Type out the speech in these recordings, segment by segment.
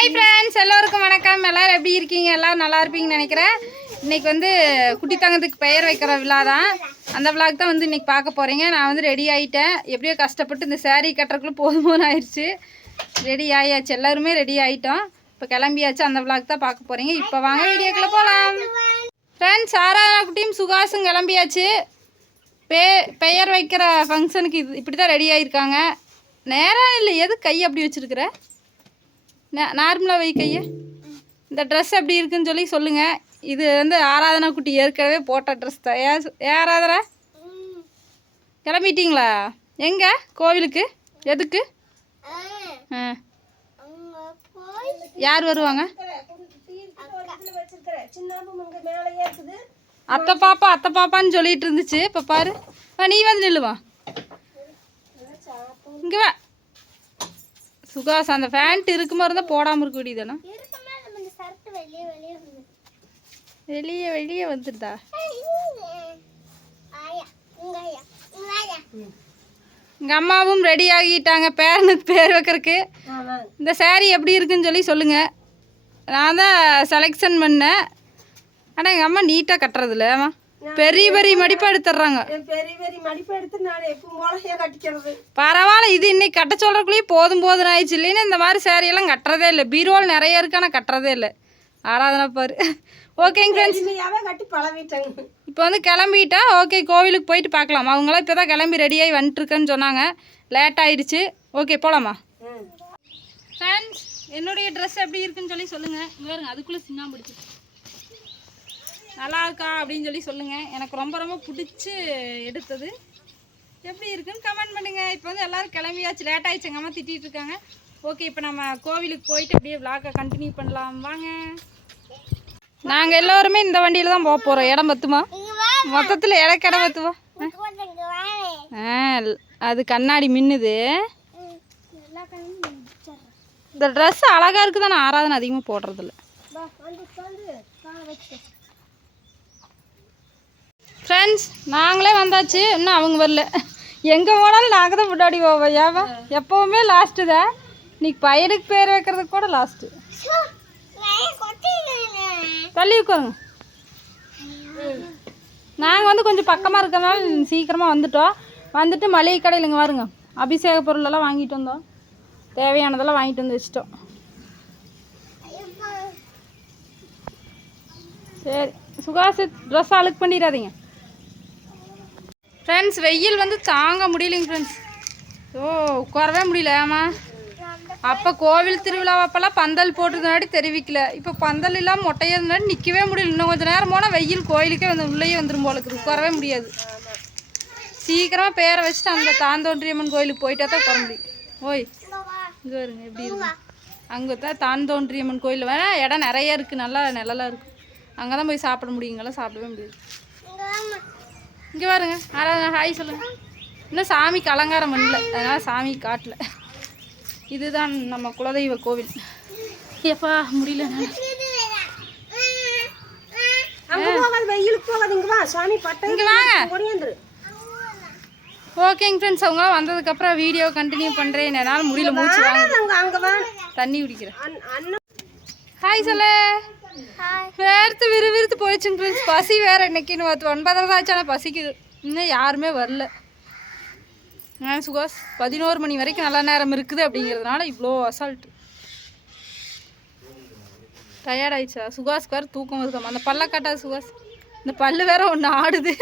Hi friends எல்லோருக்கும் வணக்கம். எல்லோரும் எப்படி இருக்கீங்க? எல்லோரும் நல்லா இருப்பீங்கன்னு நினைக்கிறேன். இன்றைக்கி வந்து குட்டி தங்கத்துக்கு பெயர் வைக்கிற விழா தான். அந்த விழாக்கு தான் வந்து இன்றைக்கி பார்க்க போகிறீங்க நான் வந்து ரெடி ஆகிட்டேன் எப்படியோ கஷ்டப்பட்டு இந்த சேரீ கட்டுறதுக்குள்ள போதுமோன்னு ஆயிடுச்சு. ரெடி ஆகியாச்சு எல்லாருமே ரெடி ஆகிட்டோம் இப்போ கிளம்பியாச்சு. அந்த விழாக்கு தான் பார்க்க போகிறீங்க இப்போ வாங்க வீடியோக்குள்ளே போகலாம் ஃப்ரெண்ட்ஸ் ஆராதனா குட்டியும் சுகாசும் கிளம்பியாச்சு. பே பெயர் வைக்கிற ஃபங்க்ஷனுக்கு இது இப்படி தான் ரெடி ஆகியிருக்காங்க நேரம் இல்லை எது கை அப்படி வச்சுருக்குற? நார்மலாக வை கையை. இந்த ட்ரெஸ் எப்படி இருக்குன்னு சொல்லி சொல்லுங்கள் இது வந்து ஆராதனா குட்டி ஏற்கனவே போட்ட ட்ரெஸ் தான். ஏன் ஆராதனா? கிளம்பிட்டீங்களா? எங்கே? கோவிலுக்கு? எதுக்கு? ஆ. யார் வருவாங்க? அத்தை பாப்பா அத்தை பாப்பான்னு சொல்லிட்டு இருந்துச்சு. இப்போ பாரு. நீ வந்து நில்லுவா இங்கே வா. சுகாஸ் அந்த ஃபேண்ட் இருக்குமா இருந்தால் போடாமல் இருக்க வேண்டியதானே வெளியே வெளியே வந்துருதா? எங்கள் அம்மாவும் ரெடி ஆகிட்டாங்க. பேரனுக்கு பேர் வைக்கிறதுக்கு? இந்த saree எப்படி இருக்குன்னு சொல்லி சொல்லுங்கள் நான் தான் செலெக்ஷன் பண்ணேன். ஆனால் எங்கள் அம்மா நீட்டாக கட்டுறதில்ல. பெரிய பெரிய மடிப்பாக எடுத்துடுறாங்க பெரிய பெரிய மடிப்பு எடுத்து நான் எப்பவும் போலயே கட்டிக்கிறது. பரவாயில்ல இது இன்னைக்கு கட்ட சொல்கிறக்குள்ளேயே போதும் போதும் ஆயிடுச்சு. இல்லைன்னா இந்த மாதிரி எல்லாம் கட்டுறதே இல்லை. பீரோல் நிறைய இருக்கு ஆனால் கட்டுறதே இல்லை. ஆராதனை பாரு. ஓகேங்க ஃப்ரெண்ட்ஸ் கட்டி பழவிட்டாங்க இப்போ வந்து கிளம்பிட்டா ஓகே கோவிலுக்கு போயிட்டு பார்க்கலாம். அவங்களாம் இப்போ தான் கிளம்பி ரெடியாகி வந்துட்டுருக்கேன்னு சொன்னாங்க. லேட் ஆயிடுச்சு. ஓகே போகலாமா ஃப்ரெண்ட்ஸ் என்னுடைய ட்ரெஸ் எப்படி இருக்குன்னு சொல்லி சொல்லுங்கள் பாருங்க அதுக்குள்ளே சின்ன பிடிச்சி நல்லா இருக்கா அப்படின்னு சொல்லி சொல்லுங்கள் எனக்கு ரொம்ப ரொம்ப பிடிச்சி எடுத்தது. எப்படி இருக்குன்னு கமெண்ட் பண்ணுங்கள் இப்போ வந்து எல்லோரும் கிளம்பியாச்சு. லேட் ஆயிடுச்சு. எங்கள் அம்மா திட்டிகிட்டு இருக்காங்க. ஓகே இப்போ நம்ம கோவிலுக்கு போயிட்டு அப்படியே விளாக்கை கண்டினியூ பண்ணலாம். வாங்க. நாங்கள் எல்லோருமே இந்த வண்டியில் தான் போக போகிறோம் இடம் பத்துமா? மொத்தத்தில் எனக்கு இடம் பத்துமா? ஆ அது கண்ணாடி மின்னுது. இந்த ட்ரெஸ் அழகாக இருக்குது நான் ஆராதனை அதிகமாக போடுறதில்ல. ஃப்ரெண்ட்ஸ் நாங்களே வந்தாச்சு. இன்னும் அவங்க வரல. எங்கே போனாலும் நாங்கள் தான் முன்னாடி போவோம் ஏவா எப்போவுமே லாஸ்ட்டு தான் இன்னைக்கு பையனுக்கு பேர் வைக்கிறதுக்கு கூட லாஸ்ட்டு தள்ளி உட்காருங்க. நாங்கள் வந்து கொஞ்சம் பக்கமாக இருக்கிறதுனால சீக்கிரமாக வந்துட்டோம். வந்துட்டு மளிகை கடையில் இங்கே வருங்க அபிஷேக பொருளெல்லாம் வாங்கிட்டு வந்தோம். தேவையானதெல்லாம் வாங்கிட்டு வந்து வச்சிட்டோம். சரி. சுகாசி ட்ரெஸ் அழுக்கு பண்ணிடாதீங்க. ஃப்ரெண்ட்ஸ் வெயில் வந்து தாங்க முடியலைங்க ஃப்ரெண்ட்ஸ் ஓ உட்காரவே முடியல ஆமா? அப்போ கோவில் திருவிழாவப்பெல்லாம் பந்தல் போட்டிருந்தனாடி தெரிவிக்கல. இப்போ பந்தல் இல்லாமல் மொட்டையாக இருந்தனாடி நிற்கவே முடியல. இன்னும் கொஞ்சம் நேரம் போனால் வெயில் கோயிலுக்கே வந்து உள்ளேயே வந்துடும் போல இருக்குது. உட்காரவே முடியாது. சீக்கிரமாக பேரை வச்சுட்டு அந்த தாந்தோன்றியம்மன் கோயிலுக்கு போயிட்டா தான் உட்கார முடியும். ஓய் இங்கே வருங்க எப்படி இருக்கு? அங்கே தான் தாந்தோன்றியம்மன் கோயில் வேணா இடம் நிறைய இருக்குது நல்லா நிழலாக இருக்குது அங்கே தான் போய் சாப்பிட முடியுங்கெல்லாம் சாப்பிடவே முடியாது. இங்கே பாருங்க. யாராவது ஹாய் சொல்லுங்க. இன்னும் சாமிக்கு அலங்காரம் பண்ணல அதனால் சாமி காட்டல. இதுதான் நம்ம குலதெய்வ கோவில். எப்பா முடியல ஓகேங்க ஃப்ரெண்ட்ஸ் அவங்க வந்ததுக்கப்புறம் வீடியோ கண்டினியூ பண்ணுறேன் என்னால் முடியல. மூச்சு தண்ணி குடிக்கிறேன். ஹாய் சொல்லு. வேர்த்து விறுவிறுத்து போயிடுச்சுங்க ஃப்ரெண்ட்ஸ் பசி வேற இன்னைக்குன்னு பார்த்து ஒன்பதரை தான் ஆச்சு ஆனால் பசிக்குது. இன்னும் யாருமே வரல. ஆ சுகாஸ் பதினோரு மணி வரைக்கும் நல்ல நேரம் இருக்குது அப்படிங்கிறதுனால இவ்வளோ அசால்ட்டு டயர்டாயிடுச்சா சுகாஸ்க்கு வேறு தூக்கம் வருதாம் அந்த பல்ல காட்டாது சுகாஸ் இந்த பல்லு வேற ஒன்று ஆடுது.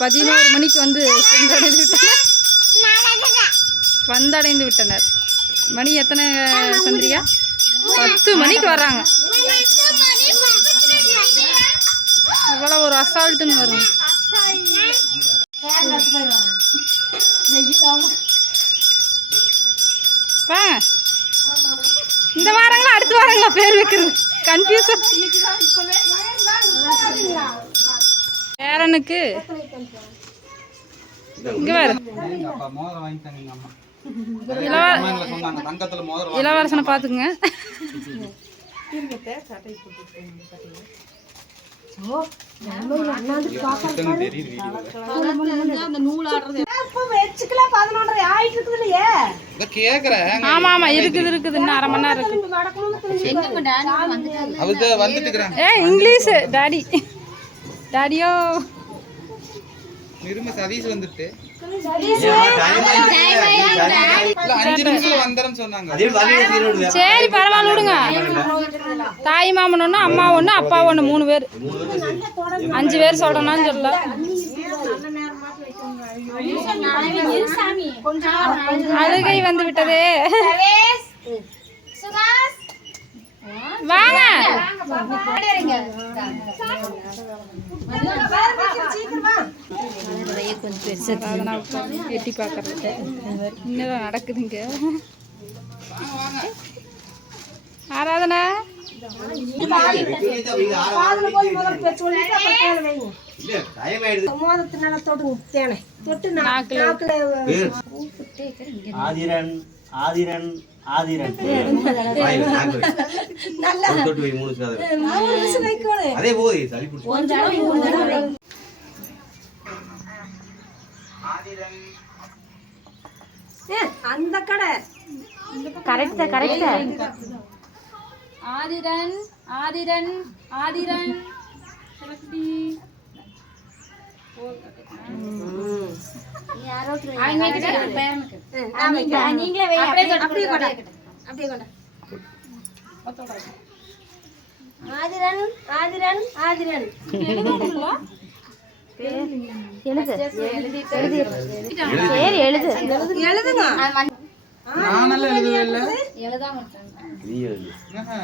பதினோரு மணிக்கு வந்து சென்றடைந்து விட்டனர் வந்தடைந்து விட்டனர் மணி எத்தனை சந்திரியா? பத்து மணிக்கு வர்றாங்க இவ்வளோ ஒரு அசால்ட்டுன்னு வரும் வாங்க. இந்த வாரங்களா அடுத்த வாரங்களா பேர் வைக்கிறது? கன்ஃபியூசன் பேரனுக்கு இங்க மோதிரம் இளவரசனை கேக்குறேன் ஆமா ஆமா இருக்குது இருக்குது. இன்னும் அரை மணி நேரம் இருக்கு. வந்துட்டு ஏ இங்கிலீஷ் டாடி. டாடியோ இரும சதீஷ் வந்துட்டு. இல்ல அஞ்சு நிமிஷம் வந்துடும் சொன்னாங்க. சரி பரவாயில்ல விடுங்க. தாய் மாமன் ஒன்று அம்மா ஒன்று அப்பா ஒன்று மூணு பேர். அஞ்சு பேர் சொல்கிறேன்னு சொல்லல. அழுகை வந்து விட்டதே. வாங்க. சாதனா உட்கார்ந்து எட்டி பார்க்கறது இன்னும் நடக்குதுங்க ஆராதனா? காதுல தொடுங்க தேனை தொட்டு நா- நாக்குல ஆதிரன் ஆதிரன் அதே போய் சளி அந்த கடை. ஆதிரன் ஆதிரன் ஆதிரன். சிலக்குட்டி. அப்படியே கொண்டா அப்படியே எழுதுங்க நானெல்லாம் எழுதவே இல்ல. நீ எழுது.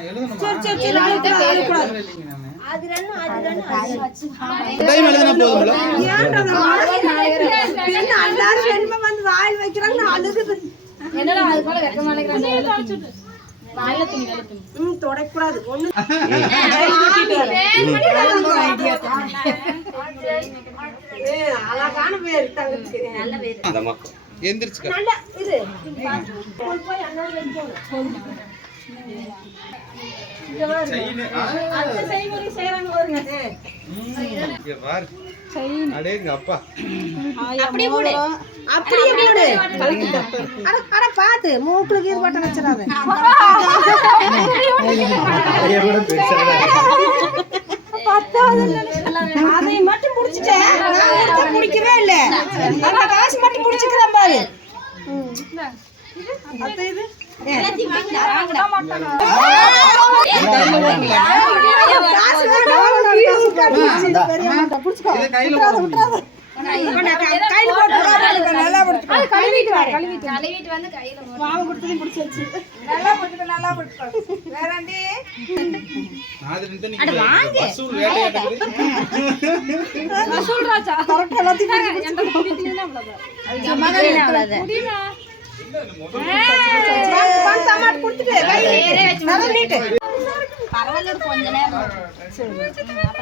எழுதணுமா? சரி சரி எழுதுனா போதும்ல ஏன்டா எல்லாரும் வெண்மை வந்து வாயில் வைக்கிறாங்க? நான் அழுகுது. ம் தொடக்கூடாது. ஒண்ணு ஏ, அழகான பேர் தங்கத்துக்கு நல்ல பேர் அப்பா அப்படியே போடு அப்படியே போடு அட அட பாத்து மூக்குல பட்ட வச்சிடாத அதை மட்டும் புடிச்சிட்டேன் நான் பிடிக்கவே இல்ல அந்த காசு மட்டும் புடிச்சுக்கிறேன் பாரு கையில போட்டு நல்லா போட்டுக்கோ. கழுவிட்டு வா, கழுவிட்டு வா. மாவு கொடுத்ததையும் புடிச்சு வச்சு. நல்லா போட்டுக்கோ, நல்லா போட்டுக்கோ. வேறாண்டி? தான் நிக்கிறேன். வசூல் வேட்டையாடுறது. கரெக்டா எல்லாத்தையும் புடிச்சு வந்து வந்து அம்மாட்ட கொடுத்துட்டு, கை நீட்டு. நல்லா நீட்டு.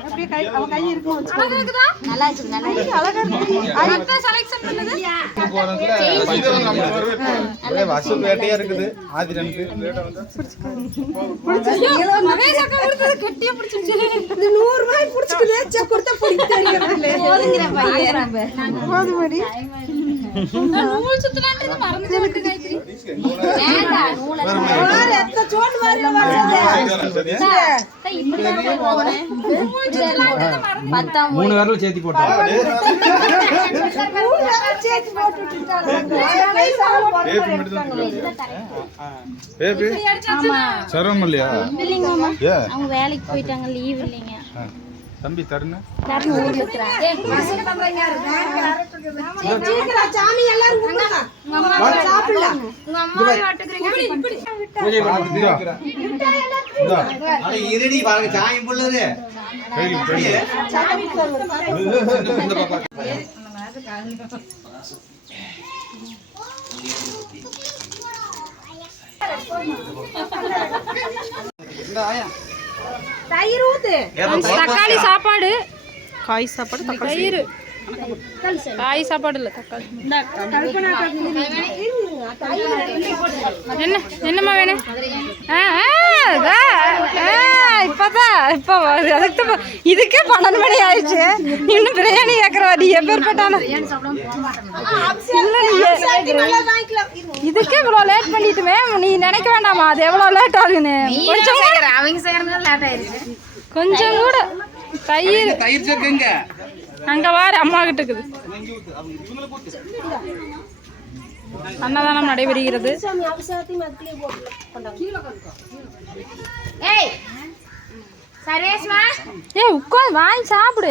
அப்படியே கை- அவ கை இருக்கும் வச்சுக்கோ. போறதுல ஒரே வசூல் வேட்டையா இருக்குது ஆதிரனுக்கு இந்த நூறு ரூபாய் புடிச்சுக்குது, சே, கொடுத்தா பிடிக்க தெரியறது இல்ல. போதுமாடி. மூணு விரல் சேர்த்தி போட்டோம். இல்லையா? அவங்க வேலைக்கு போயிட்டாங்க. லீவ் இல்லைங்க. தம்பி தருணு இருடி பாருங்க சாயம் புள்ளது இந்த ஆயா. தயிர் ஊத்து. தக்காளி சாப்பாடு. காய் சாப்பாடு தயிர். காய் சாப்பாடு இல்லை தக்காளி. என்ன? என்னம்மா வேணும்? ஆ, இப்பதான் இப்போ. அதுக்கு இதுக்கே பன்னெண்டு மணி ஆயிடுச்சு. இன்னும் பிரியாணி கேட்குறவா நீ எப்பேற்பட்டான இதுக்கே இவ்வளோ லேட் பண்ணிட்டுமே நீ நினைக்க வேண்டாமா அது எவ்வளோ லேட் ஆகுன்னு கொஞ்சம் கொஞ்சம் கூட தயிர் தயிர் சேர்க்குங்க அங்க வாரு அம்மா கிட்ட இருக்குது. அன்னதானம் நடைபெறுகிறது. ஏ உட்காந்து வாங்கி சாப்பிடு.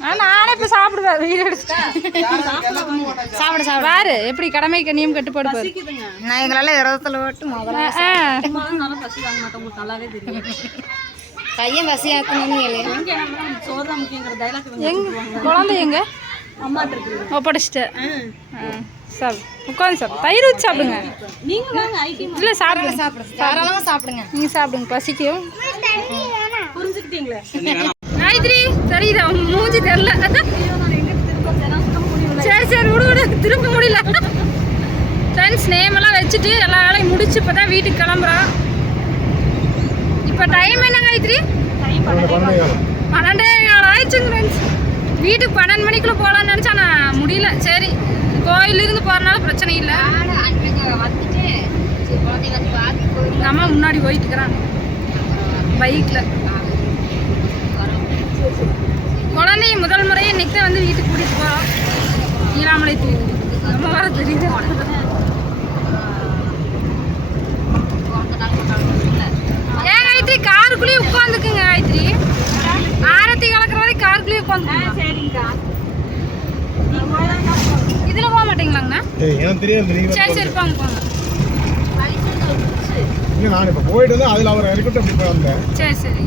வாமா நானே இப்ப சாப்பிடுவேன் வீடு எடுத்துட்டு சாப்பிட சாப்பிட. பாரு எப்படி கடமை கண்ணியம் கட்டுப்பாடு பாரு. நான் எங்களால் விரதத்தில் விட்டு முதல்ல ஆ, பையன் கேளு. எங்க? குழந்தை எங்க? ஒப்படைச்சிட்டு சார் உட்காந்து சார் தயிர் ஊற்றி சாப்பிடுங்க. இல்ல சாப்பிடுங்க. சாப்பிடு. தாராளமாக சாப்பிடுங்க. நீங்க சாப்பிடுங்க பசிக்கும். காயத்ரி தெரியுது? மூஞ்சி தெரியல. சரி சரி விடு விடு. திரும்ப முடியல. ஃப்ரெண்ட்ஸ் நேம் எல்லாம் வச்சுட்டு எல்லா வேலையும் முடிச்சு இப்போ தான் வீட்டுக்கு கிளம்புறோம் இப்போ டைம் என்ன காயத்ரி பன்னெண்டே நாள் ஆயிடுச்சுங்க ஃப்ரெண்ட்ஸ் வீட்டுக்கு பன்னெண்டு மணிக்குள்ளே போகலான்னு நினச்சா நான் முடியல சரி கோயிலிருந்து போகிறனால பிரச்சனை இல்லை நம்ம எங்கள் அம்மா முன்னாடி போயிட்டு இருக்கிறாங்க பைக்கில் குழந்தைய முதல் முறையே இன்னைக்கு தான் வந்து வீட்டுக்கு கூட்டிகிட்டு போகிறோம் ஈராமலை தீவு நம்ம வர தெரியுது காயத்ரி காருக்குள்ளேயே உட்காந்துக்குங்க காயத்ரி. ஆரத்தி கலக்கிற வரைக்கும் காருக்குள்ளேயே உட்காந்து சரிங்கக்கா. இதில் போக மாட்டீங்களாங்கண்ணா? சரி சரி போங்க போங்க. இல்ல, நான் இப்ப போயிட்டு வந்து அதுல அவர் இறக்கிட்டு அப்படி போய் வந்தேன். சரி சரி.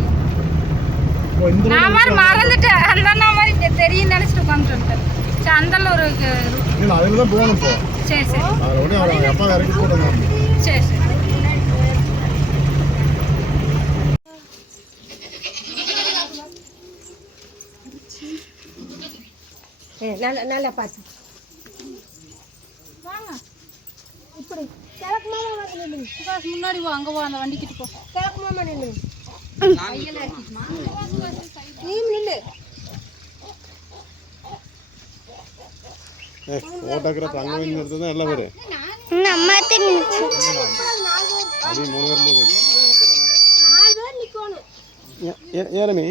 நான் மாதிரி மறந்துட்டேன். அந்த அண்ணா மாதிரி தெரியும் நினச்சிட்டு உட்காந்துட்டு சரி அந்தல ஒரு க- இல்ல அதுல தான் போகணும் இப்போ. சரி சரி. அதுல உடனே அவர் அப்பா இறக்கி போட்டு வந்தாங்க சரி சரி. நல்லா நல்லா பார்த்து. வாங்க. இப்படி. கிழக்கு மாமா வந்து சுபாஷ் முன்னாடி போ அங்கே போ அந்த வண்டிக்கிட்டு போ. கிழக்கு மாமா நில்லுங்க நீ நில்லு. அங்கே வந்து தான் எல்லாம் மூணு பேர் போதும் ஏறமே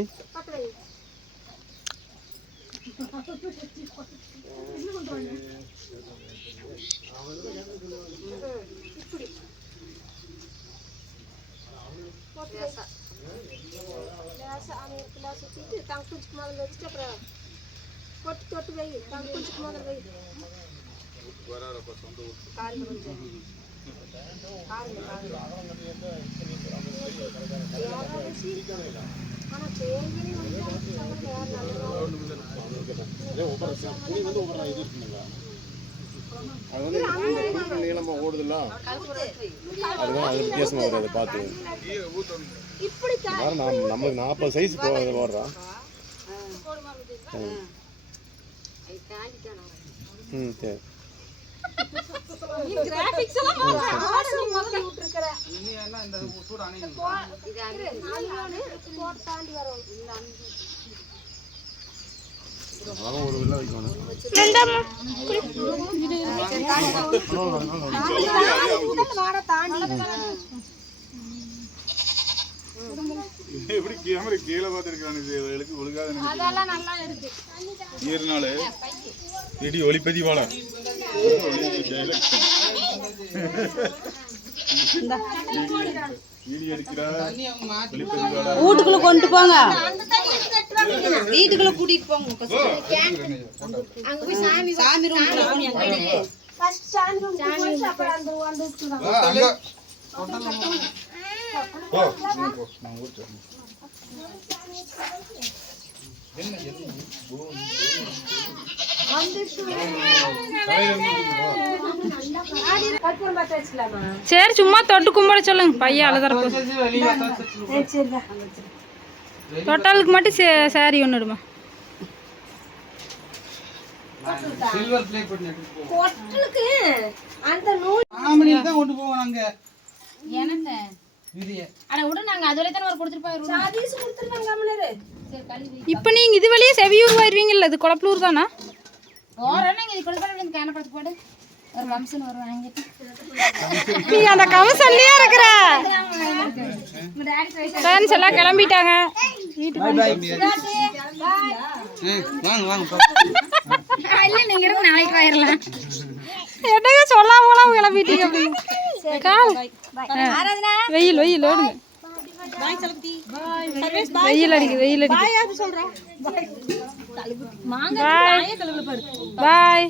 லேசா அவங்க கிளாஸ் சுற்றிட்டு தங்க குச்சிக்கு முதல்ல வச்சுட்டு அப்புறம் தொட்டு தொட்டு வை தங்க குச்சிக்கு முதல்ல வை காரில் கொஞ்சம் காரில் காரில் ஆனால் அது வந்து யார் நல்லதா அது வந்து நீளமா ஓடுதுல்ல அதுதான் அது வித்தியாசமா வரும் அதை பார்த்து பாரு நான் நம்மளுக்கு நாற்பது சைஸ் ஓடுறான் ம் சரி ஆர்டர் முதல்ல விட்டுருக்கிற இனி என்ன இந்த சூடு அணையும் போட்டு தாண்டி வரோம் அவன் ஒரு வில்ல வைக்கணும் எப்படி கேமரா கீழே பார்த்துருக்கானு நல்லா இருக்கு. ஈரனால இடி ஒளிப்பதி வாழ வீடியோ எடுக்கிறா வெளிப்பதிவாளா வீட்டுக்குள்ள கொண்டு போங்க. வீட்டுக்குள்ள கூட்டிட்டு போங்க சாமி ரூம் சரி சும்மா தொட்டு கும்பிட சொல்லுங்க. பையன் அழுதுறப்போ தொட்டாளுக்கு மட்டும் சாரி ஒன்று இடுமா? என்னங்க அட விடு நாங்க அது வரைக்கும் தானே போயிருவோம் இப்போ நீங்கள் இது வழியே செவியூர் போயிடுவீங்கல்ல இது குழப்பலூர் தானா? நீ அந்த கவசல்லையே இருக்கிற. ஃப்ரெண்ட்ஸ் எல்லாம் கிளம்பிட்டாங்க. இல்ல நீங்க இருங்க நாளைக்கு போயிடலாம் என்னங்க சொல்லாம போலாம் கிளம்பிட்டீங்க. வெயில் வெயில் ஓடுங்க. வெயில் அடிக்குது வெயில் அடிக்குது. பாய்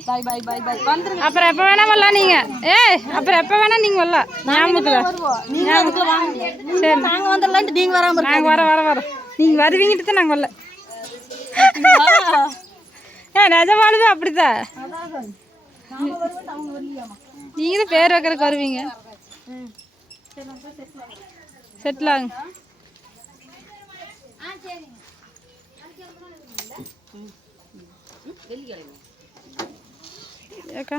அப்புறம் எப்போ வேணா வரலாம் நீங்க. ஏய் அப்புறம் எப்போ வேணா நீங்க வரலாம். ஞாபகத்துல. சரி. நாங்க வந்துடலான்ட்டு நீங்க வராம நாங்க வர வர வரோம் நீங்க வருவீங்கிட்டு தான் நாங்க வரல. ஏ நிஜமானது அப்படிதான் நீங்க தான் பேர் வைக்கிறதுக்கு வருவீங்க. செட்டில் ஆகுங்க. ಯಾಕ